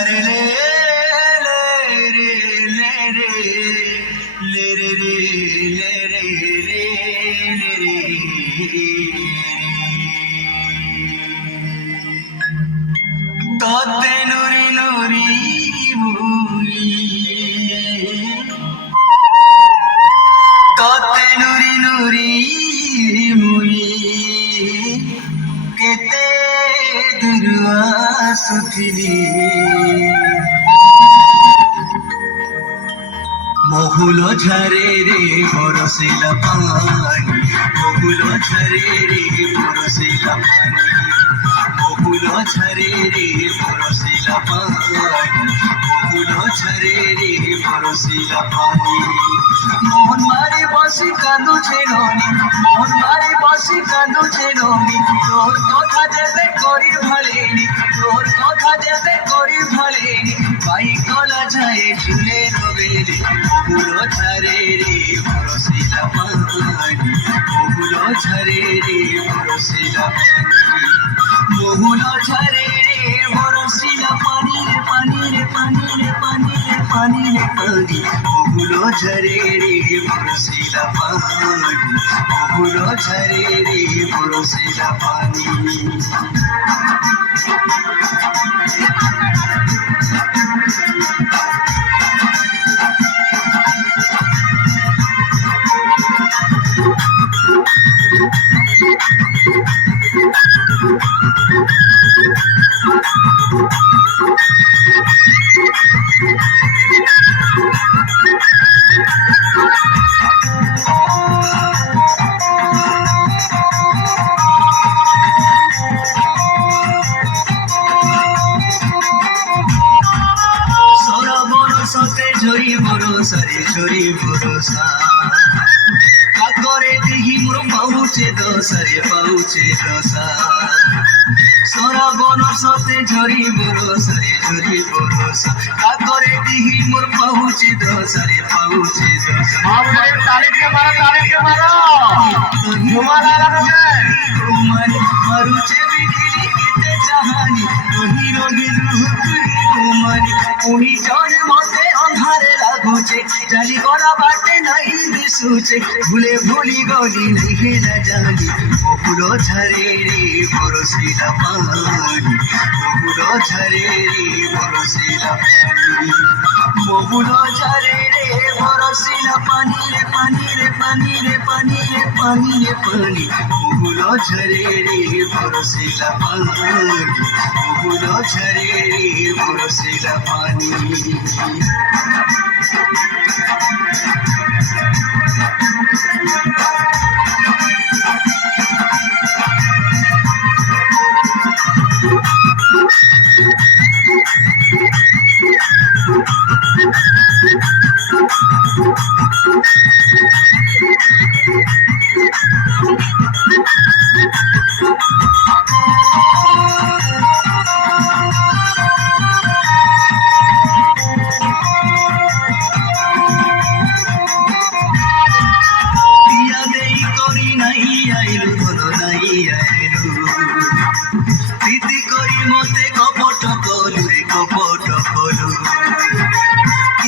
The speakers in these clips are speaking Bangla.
আরে লে লে রে লে রে লে রে রে লে রে লে লে রে তোতে নুরি নুরি মুই তোতে নুরি নুরি মুই কেতে দুর্বা সুথিলি মহুল ঝরে রে বরসিলা পানি মহুল ঝরে রে বরসিলা পানি মহুল ঝরে রে বরসিলা পানি মহুল ঝরে রে বরসিলা পানি মোহন মারি বসি কাঁদুছে ননি মোহন মারি বসি কাঁদুছে ননি তোর কথা যেতে করি ভালেনি তোর কথা যেতে করি ভালেনি পাই কলা যায় ঝুলে রবেলে মহুল ঝরে রে বরসিলা পানি মহুল ঝরে রে বরসিলা পানি মহুল ঝরে রে বরসিলা পানি রে পানি রে পানি রে পানি রে পানি রে পানি মহুল ঝরে রে বরসিলা পানি মহুল ঝরে রে বরসিলা পানি ঝরি বরসারে ঝরি বরসা কাকরে দিহি মোর পাউছে দশারে পাউছে দশা সরা বনসতে ঝরি বরসারে ঝরি বরসা কাকরে দিহি মোর পাউছে দশারে পাউছে দশা আমাদের তারিখে মারা তোমারা রাখবে তোমার মারুছে বিজলি কেতে চাহানি রহি রহি রুহুরি তোমারি উনি জন্মতে অন্ধারে লাগুছে জানি গলা বাটে নাই দিশুছে ভুলে ভুলি গলি নাই হেলা জানি মহুল ঝরে রে বরসিলা পানি মহুল ঝরে রে বরসিলা পানি মহুল ঝরে রে বরসিলা পানি রে পানি রে পানি রে পানি রে পানি রে পানি মহুল ঝরে রে বরসিলা পানি মহুল ঝরে রে বরসিলা পানি প্রীতি করি মতে কপট কলু রে কপট কলু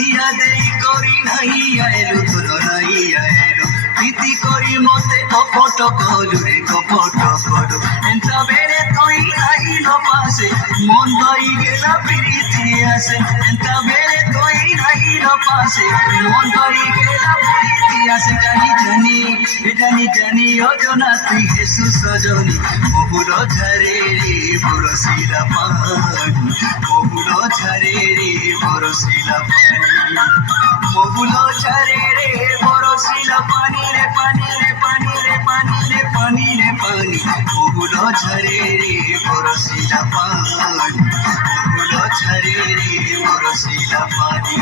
ইয়া দেই করি নাই আইলু তোর নাই আইলু প্রীতি করি মতে কপট কলু রে কপট কলু এন্তা বেরে তুই আইল পাশে মন দই গেলা প্রীতি আসে এন্তা বেরে তুই আইল পাশে মন দই গেলা প্রীতি আসে জানি জানি জানি জানি অজনা তুই হেসু সজনি মহুল ঝরে রে বরসিলা পানি মহুল ঝরে রে বরসিলা পানি মহুল ঝরে রে বরসিলা পানি রে পানি রে পানি রে পানি রে পানি রে পানি মহুল ঝরে রে বরসিলা পানি মহুল ঝরে রে বরসিলা পানি